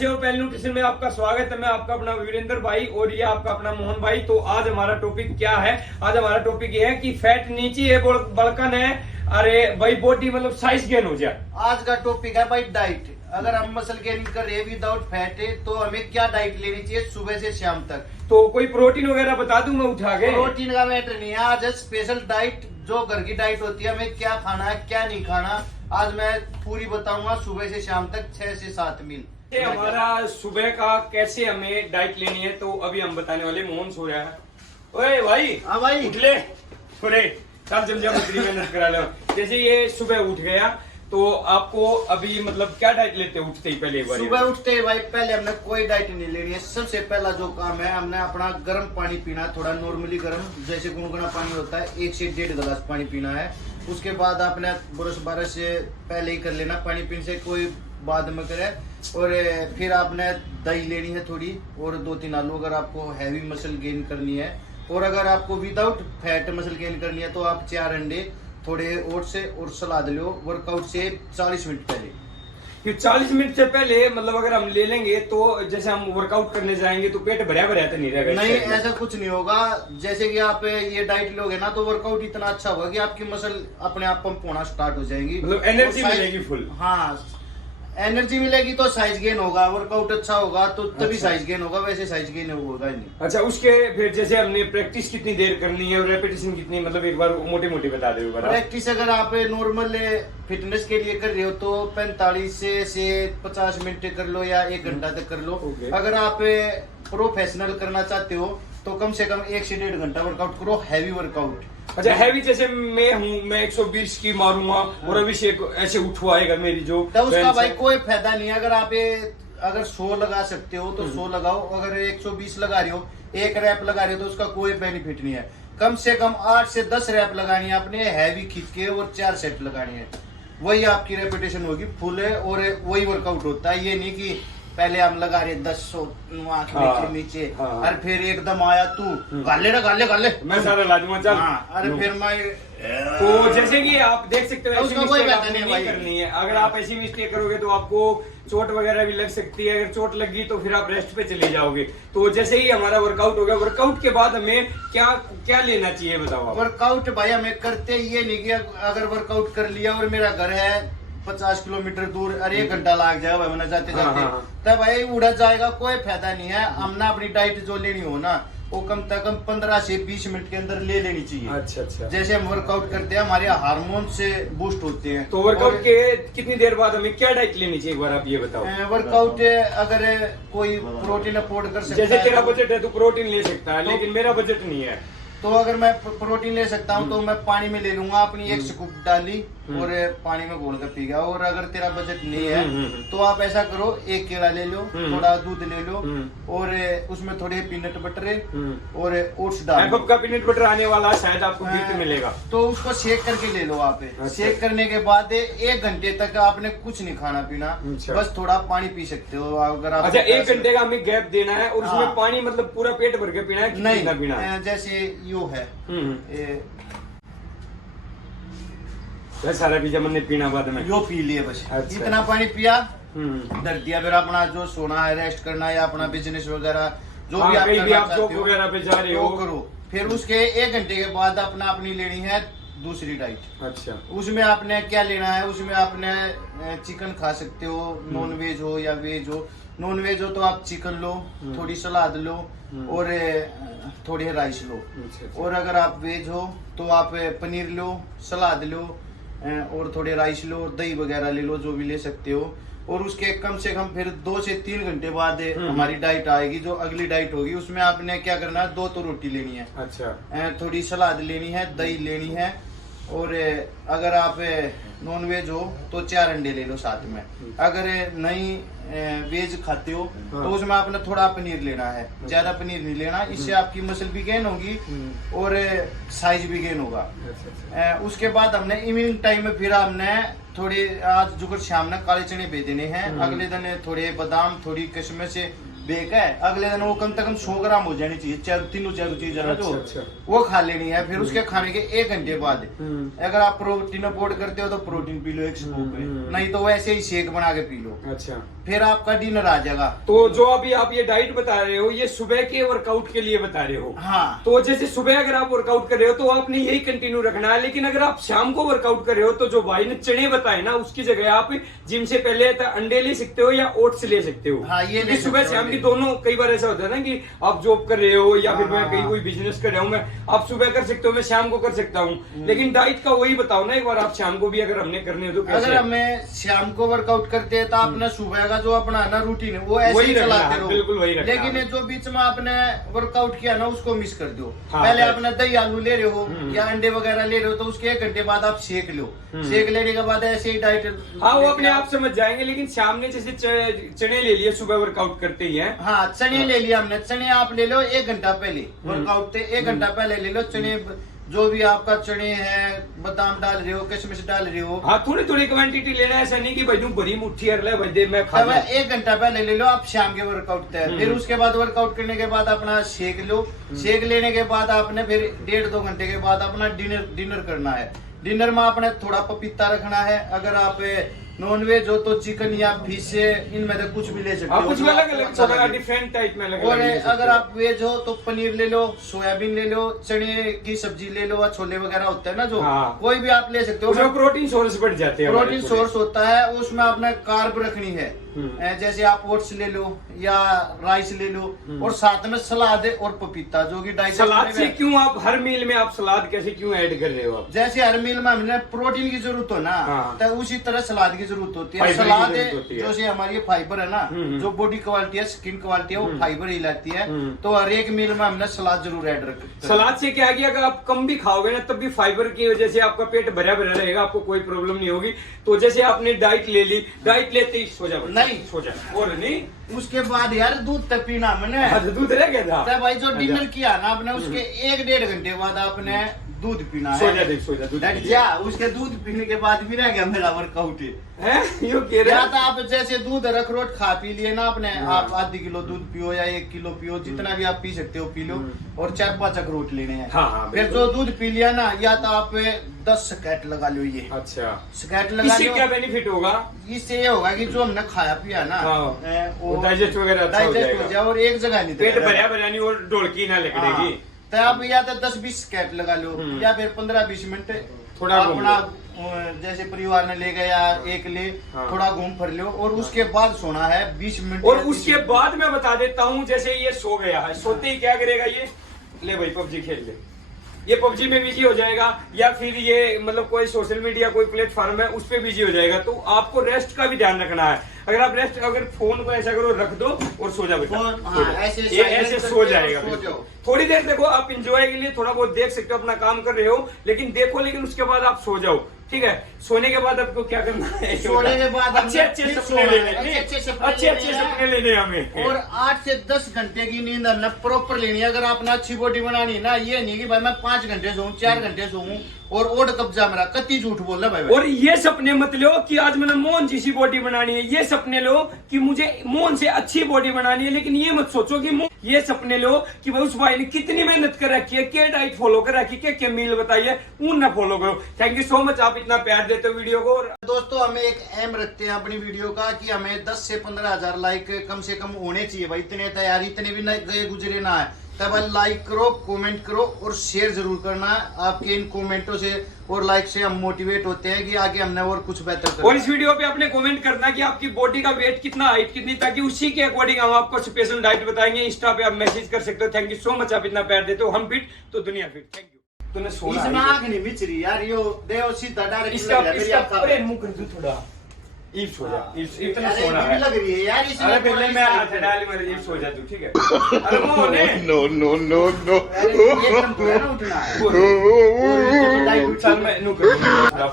कैसे हो? पहले न्यूट्रिशन में आपका स्वागत है। मैं आपका अपना वीरेंद्र भाई और ये आपका अपना मोहन भाई। तो आज हमारा टॉपिक क्या है? आज हमारा टॉपिक ये है कि फैट नीचे है, बड़कन है, अरे भाई बॉडी मतलब साइज गेन हो जाए। आज का टॉपिक है भाई डाइट। अगर हम मसल गेन कर रहे हैं विदाउट फैट है तो हमें क्या डाइट लेनी चाहिए सुबह से शाम तक। तो कोई प्रोटीन वगैरह बता दूं मैं उठा के? प्रोटीन का मैटर नहीं है, आज है स्पेशल डाइट जो घर की डाइट होती है, हमें क्या खाना है क्या नहीं खाना आज मैं पूरी बताऊंगा सुबह से शाम तक 6 से 7 मील। ये हमारा सुबह का कैसे हमें डाइट लेनी है तो अभी हम बताने वाले। मोहन सो रहा है। ओए भाई, हाँ भाई उठ ले। अरे चल जल्दी अपनी मेहनत करा लो। जैसे ये सुबह उठ गया तो आपको अभी मतलब क्या डाइट लेते हैं उठते ही? पहले एक बार सुबह उठते ही भाई पहले हमने कोई डाइट नहीं लेनी है। सबसे पहला जो काम है हमने अपना गर्म पानी पीना है, थोड़ा नॉर्मली गर्म जैसे गुनगुना पानी होता है 1 से 1.5 गिलास पानी पीना है। उसके बाद आपने ब्रश से पहले ही कर लेना, पानी पीने से कोई बाद में करे। और फिर आपने दही लेनी है थोड़ी और 2-3 आलू अगर आपको हैवी मसल गेन करनी है। और अगर आपको विदाउट फैट मसल गेन करनी है तो आप 4 अंडे, थोड़े ओट्स और सलाद लो वर्कआउट से 40 मिनट पहले। कि 40 मिनट से पहले मतलब अगर हम ले लेंगे तो जैसे हम वर्कआउट करने जाएंगे तो पेट भरा भरा तो नहीं रहेगा? नहीं, ऐसा कुछ नहीं होगा। जैसे कि आप ये डाइट लोगे ना तो वर्कआउट इतना अच्छा होगा कि आपकी मसल अपने आप पंप होना स्टार्ट हो जाएंगी, मतलब एनर्जी मिलेगी फुल। हाँ, एनर्जी मिलेगी तो साइज गेन होगा। वर्कआउट अच्छा होगा तो तभी अच्छा। साइज गेन होगा, वैसे साइज गेन होगा ही नहीं। अच्छा, उसके फिर जैसे हमने प्रैक्टिस कितनी देर करनी है और रेपिटेशन कितनी, मतलब एक बार मोटी मोटी बता दो। प्रैक्टिस अगर आप नॉर्मल फिटनेस के लिए कर रहे हो तो 45 से 50 मिनट कर लो या 1 घंटा तक कर लो। Okay. अगर आप प्रोफेशनल करना चाहते हो तो कम से कम 1 से 1.5 घंटा वर्कआउट करो, हैवी वर्कआउट। अच्छा, हैवी जैसे मैं हूँ, मैं 120 की मारूंगा और अभिषेक ऐसे उठवाएगा मेरी जो तो उसका भाई कोई फायदा नहीं है। अगर आप अगर 100 लगा सकते हो तो 100 लगाओ, अगर 120 लगा रहे हो, 1 रैप लगा रहे हो तो उसका कोई बेनिफिट नहीं है। कम से कम 8 से 10 रैप लगानी है आपने हैवी खींच के और 4 सेट लगानी है, वही आपकी रेपिटेशन होगी फुल है। और वही वर्कआउट होता है, ये नहीं कि पहले हम लगा रहे 10 नीचे हाँ। और फिर एकदम आया तू गाले मैं सारा लाजमा चल। हाँ, अरे फिर मैं तो जैसे कि आप देख सकते हो ऐसी उसका कोई मिस्टेक फायदा आपने नहीं नहीं भाई। करनी है। अगर आप ऐसी मिस्टेक करोगे तो आपको चोट वगैरह भी लग सकती है। अगर चोट लगी तो फिर आप रेस्ट पे चले जाओगे। तो जैसे ही हमारा वर्कआउट हो गया, वर्कआउट के बाद हमें क्या क्या लेना चाहिए बताओ आप? वर्कआउट भाई हमें करते ये नहीं कि अगर वर्कआउट कर लिया और मेरा घर है 50 किलोमीटर दूर, अरे 1 घंटा लग जाएगा भाई जाते जाते, तब भाई उड़ा जाएगा, कोई फायदा नहीं है। हमने अपनी डाइट जो लेनी हो ना वो कम से कम 15 से 20 मिनट के अंदर ले लेनी चाहिए। अच्छा। जैसे हम वर्कआउट करते हैं हमारे हार्मोन से बूस्ट होते हैं। तो वर्कआउट के कितनी देर बाद हमें क्या डाइट लेनी चाहिए एक बार आप ये बताओ? वर्कआउट अगर कोई प्रोटीन अफोर्ड कर सकता जैसे है तेरा बजट है तो प्रोटीन ले सकता है, लेकिन मेरा बजट नहीं है। तो अगर मैं प्रोटीन ले सकता हूँ तो मैं पानी में ले लूंगा अपनी 1 स्कूप डाली और पानी में घोल कर पी गया। और अगर तेरा बजट नहीं है तो आप ऐसा करो, 1 केला ले लो, थोड़ा दूध ले लो और उसमें थोड़े पीनट बटर और ओट्स डाल लो। का पीनट बटर आने वाला शायद आपको गिफ्ट मिलेगा, तो उसको शेक करके ले लो आप। शेक करने के बाद 1 घंटे तक आपने कुछ नहीं खाना पीना, बस थोड़ा पानी पी सकते हो अगर आप। अच्छा, 1 घंटे का हमें गैप देना है और उसमें पानी मतलब पूरा पेट भर के पीना है कि नहीं पीना है? जैसे यू है सारा पिज्जा मैंने पीना बाद में यो पी लिए बस। अच्छा। इतना पानी पिया, धर दिया, फिर अपना जो सोना है, रेस्ट करना है या अपना बिजनेस वगैरह जो भी आप करना आप जॉब चाहते हो वगैरह पे जा रहे हो करो। फिर उसके 1 घंटे के बाद अपनी लेनी है दूसरी डाइट। अच्छा, उसमें आपने क्या लेना है, उसमें आपने चिकन खा सकते हो, नॉन वेज हो या वेज हो। नॉन वेज हो तो आप चिकन लो, थोड़ी सलाद लो और थोड़े राइस लो। अच्छा। और अगर आप वेज हो तो आप पनीर लो, सलाद लो और थोड़े राइस लो और दही वगैरह ले लो, जो भी ले सकते हो। और उसके कम से कम फिर 2 से 3 घंटे बाद हमारी डाइट आएगी, जो अगली डाइट होगी। उसमें आपने क्या करना है, 2 तो रोटी लेनी है, अच्छा, थोड़ी सलाद लेनी है, दही लेनी है और अगर आप नॉन वेज हो तो 4 अंडे ले लो साथ में। अगर नहीं वेज खाते हो तो उसमें आपने थोड़ा पनीर लेना है, ज्यादा पनीर नहीं लेना, इससे आपकी मसल भी गेन होगी और साइज भी गेन होगा। उसके बाद हमने इवनिंग टाइम में फिर हमने थोड़े आज जो शाम ने काले चने भेजने हैं, अगले दिन थोड़े बादाम, थोड़ी किशमिश बेक है, अगले दिन वो कम से कम 100 ग्राम हो जानी चाहिए, तीनों चीज है ना जो वो खा लेनी है। फिर उसके खाने के 1 घंटे बाद अगर आप प्रोटीन अफोर्ड करते हो तो प्रोटीन पी लो 1 स्कूप, नहीं तो वैसे ही शेक बना के पी लो। अच्छा, फिर आपका डिनर आ जाएगा। तो जो अभी आप ये डाइट बता रहे हो, ये सुबह के वर्कआउट के लिए बता रहे हो। हाँ। तो जैसे सुबह अगर आप वर्कआउट कर रहे हो तो आपने यही कंटिन्यू रखना है, लेकिन अगर आप शाम को वर्कआउट कर रहे हो तो जो भाई ने चने बताए ना, उसकी जगह आप जिम से पहले अंडे ले सकते हो या ओट्स ले सकते हो। हाँ, ये ले सकते सुबह हो, शाम की दोनों। कई बार ऐसा होता है ना कि आप जॉब कर रहे हो या फिर मैं कहीं कोई बिजनेस कर रहा हूँ, मैं आप सुबह कर सकते हो, मैं शाम को कर सकता हूँ, लेकिन डाइट का वही बताओ ना एक बार आप शाम को भी अगर हमने करने हो तो कैसे? अगर हमें शाम को वर्कआउट करते हैं तो अपना सुबह का जो अपना है ना रूटीन है वो ऐसे वही ही रखना चलाते है, रहो। बिल्कुल वही रखना लेकिन है। ये जो बीच में आपने वर्कआउट किया ना उसको मिस कर दो। हाँ, पहले बस। आपने दही आलू ले रहे हो या अंडे वगैरह ले रहे हो तो उसके 1 घंटे बाद आप सेक लो। सेक लेने के बाद ऐसे ही डाइट। हाँ, वो अपने आप समझ जाएंगे, लेकिन शाम ने जैसे चने ले लिए सुबह वर्कआउट करते ही है। हाँ, चने ले लिया हमने। चने आप ले लो 1 घंटा पहले वर्कआउट से 1 घंटा पहले ले लो चने। जो भी आपका चने हैं, बादाम डाल रहे हो, किशमिश डाल रहे हो। हाँ, थोड़ी थोड़ी क्वांटिटी लेना है, ऐसा नहीं कि भाई तुम बड़ी मुट्ठी अगले बजे मैं खा तब 1 घंटा पहले ले लो आप शाम के वर्कआउट तक। फिर उसके बाद वर्कआउट करने के बाद अपना शेक लो। शेक लेने के बाद आपने फिर 1.5-2 घंटे के बाद अपना डिनर करना है। डिनर में आपने थोड़ा पपीता रखना है। अगर आप नॉन वेज हो तो चिकन या फिश इनमें से कुछ भी ले सकते हो। कुछ अलग अलग डिफरेंट टाइप में अलग। और अगर आप वेज हो तो पनीर ले लो, सोयाबीन ले लो, चने की सब्जी ले लो, छोले वगैरह होते हैं ना जो, हाँ। कोई भी आप ले सकते हो। उसमें प्रोटीन सोर्स बढ़ जाते हैं। प्रोटीन सोर्स होता है, उसमें आपने कार्ब रखनी है। जैसे आप ओट्स ले लो या राइस ले लो और साथ में सलाद और पपीता जो कि डाइजेस्ट। सलाद से क्यों आप हर मील में आप सलाद कैसे क्यों ऐड कर रहे हो आप? जैसे हर मील में हमने प्रोटीन की जरूरत हो ना, हाँ। तो उसी तरह सलाद की जरूरत होती है। फाइबर की सलाद जरूरत होती है। जैसे हमारी ये फाइबर है ना, जो बॉडी क्वालिटी है, स्किन क्वालिटी है, वो फाइबर ही लाती है। तो हर एक मील में हमने सलाद जरूर ऐड रखी। सलाद से क्या है कि अगर आप कम भी खाओगे ना तब भी फाइबर की वजह से आपका पेट भरा भरा रहेगा, आपको कोई प्रॉब्लम नहीं होगी। तो जैसे आपने डाइट ले ली, डाइट लेते ही सो जा नहीं सो जा और नहीं, उसके बाद यार दूध तक पीना मैंने। दूध रह गया था भाई जो डिनर किया ना आपने, उसके 1-1.5 घंटे बाद आपने दूध पीना है। सो जा दूध पी क्या उसके दूध पीने के बाद भी रह गया मेरा वर्कआउट है यूं कह रहे या तो आप जैसे दूध अखरोट खा पी लिए ना आपने, आप आधी किलो दूध पियो या 1 किलो पियो, जितना भी आप पी सकते हो पी लो, और 4-5 अखरोट लेने हैं। हाँ, फिर जो दूध पी लिया ना, या तो आप 10 स्कैट लगा लो। ये अच्छा स्कैट लगा इससे लो। क्या बेनिफिट होगा? इससे ये होगा कि जो हमने खाया पिया ना, वो डाइजेस्ट वगैरह अच्छा हो डाइजेस्ट हो जाए और एक जगह नहीं पेट भरा भरा नहीं और ढोलकी ना लगेगी। तो आप या तो 10-20 स्कैट लगा लो या फिर 15-20 मिनट थोड़ा अपना जैसे परिवार ने ले गया एक ले, थोड़ा घूम फिर लो और उसके बाद सोना है 20 मिनट। और उसके बाद मैं बता देता हूँ, जैसे ये सो गया है, सोते ही क्या करेगा ये, ले भाई पबजी खेल ले, ये पबजी में बिजी हो जाएगा या फिर ये मतलब कोई सोशल मीडिया कोई प्लेटफॉर्म है उस पर बिजी हो जाएगा। तो आपको रेस्ट का भी ध्यान रखना है। अगर आप रेस्ट, अगर फोन को ऐसा करो रख दो और सो जाओ बेटा, ये ऐसे सो जाएगा। थोड़ी देर देखो, आप इंजॉय के लिए थोड़ा बहुत देख सकते हो, अपना काम कर रहे हो लेकिन देखो, लेकिन उसके बाद आप सो जाओ, ठीक है। सोने के बाद आपको क्या करना है? सोने के बाद अच्छे सपने लेने, अच्छे सपने लेने हमें, और 8 से 10 घंटे की नींद हमने प्रॉपर लेनी है। अगर आपने अच्छी बॉडी बनानी है ना, ये नहीं कि भाई मैं 5 घंटे सोऊं, 4 घंटे सोऊं और ओढ़ कब्जा मेरा, कति झूठ बोल रहा भाई। और ये सपने मत लो कि आज मैंने मोहन जैसी बॉडी बनानी है, ये सपने लो कि मुझे मोहन से अच्छी बॉडी बनानी है। लेकिन ये मत सोचो कि ये सपने लो कि भाई उस भाई ने कितनी मेहनत कर रखी है, क्या डाइट फॉलो कर रखी है, क्या मील बताइए, उन ना फॉलो करो। थैंक यू सो मच, आप इतना प्यार देते हो वीडियो को। और दोस्तों हमें एक एम रखते हैं अपनी वीडियो का कि हमें 10 से 15 हजार लाइक कम से कम होने चाहिए भाई। इतने तैयारी, इतने भी गए गुजरे ना है, तब लाइक करो, कमेंट करो और शेयर जरूर करना है। आपके इन कमेंटों से और लाइक से हम मोटिवेट होते हैं कि आगे हमने और कुछ बेहतर करना। और इस वीडियो पे आपने कमेंट करना कि आपकी बॉडी का वेट कितना, हाइट कितनी, ताकि उसी के अकॉर्डिंग हम आपको स्पेशल डाइट बताएंगे। इंस्टा पे आप मैसेज कर सकते हो। थैंक यू सो मच, आप इतना प्यार देते हो। हम फिट तो दुनिया फिट। Thank you. तूने सोना इसमें आंख नहीं मिच रही यार, यो देव सीधा डायरेक्ट इसका अरे मुंह कर दू थोड़ा, इफ सो जा, इतना सोना है लग रही है यार। अरे पहले मैं हाथ डाल मेरे इफ सो जा तू, ठीक है। अरे मोने No, no, no, no. एकदम पूरा ना उठना है। चल मैं नु कर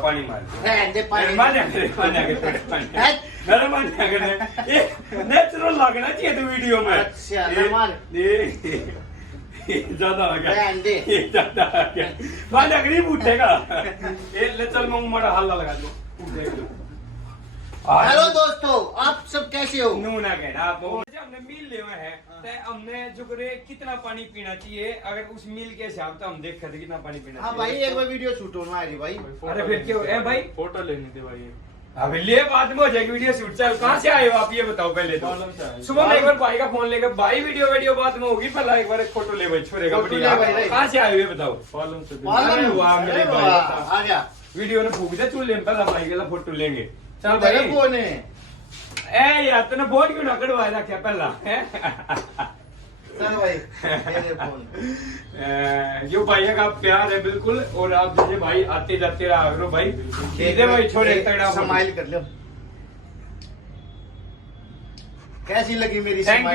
पानी मार दे पानी मार जा पानी आगे मेरा मान जाकर ये नेचुरल लगना चाहिए तो वीडियो में। अच्छा ना मार ज्यादा आ गया, दे ये ज्यादा आ गया, मान जा गरीब उठेगा। ये ले चल मैं मड़ा हल्ला लगा दो, देख लो। हेलो दोस्तों, आप सब कैसे हो? नूना कहना आप हमने मील लेवा है तो हमने जो करे कितना पानी पीना चाहिए, अगर उस मील के हिसाब से हम देखते थे कितना पानी पीना हाँ चाहिए। भाई एक बार वीडियो शूट होना है भाई। अरे फिर क्यों है भाई, फोटो लेनी थी भाई। अब ले बाद में हो जाएगी वीडियो शूट। चल कहाँ से आए हो आप ये बताओ पहले तो। सुबह में एक बार भाई का फोन लेकर भाई वीडियो बाद में होगी, पहला एक बार एक फोटो ले भाई छोरे का बढ़िया। कहाँ से आए हो ये बताओ। अरे वाह मेरे भाई, आ जा वीडियो ने फूक दे चूल्हे में, पहला भाई के फोटो लेंगे। चल भाई कौन है ए यार तूने फोन क्यों ना कटवाया रखा पहला चल भाई मेरे फोन यो भाई का प्यार है बिल्कुल। और आप जैसे भाई आते जाते रहा करो भाई, सीधे भाई छोड़े तगड़ा स्माइल कर लो। कैसी लगी मेरी थैंक स्माइल? यू।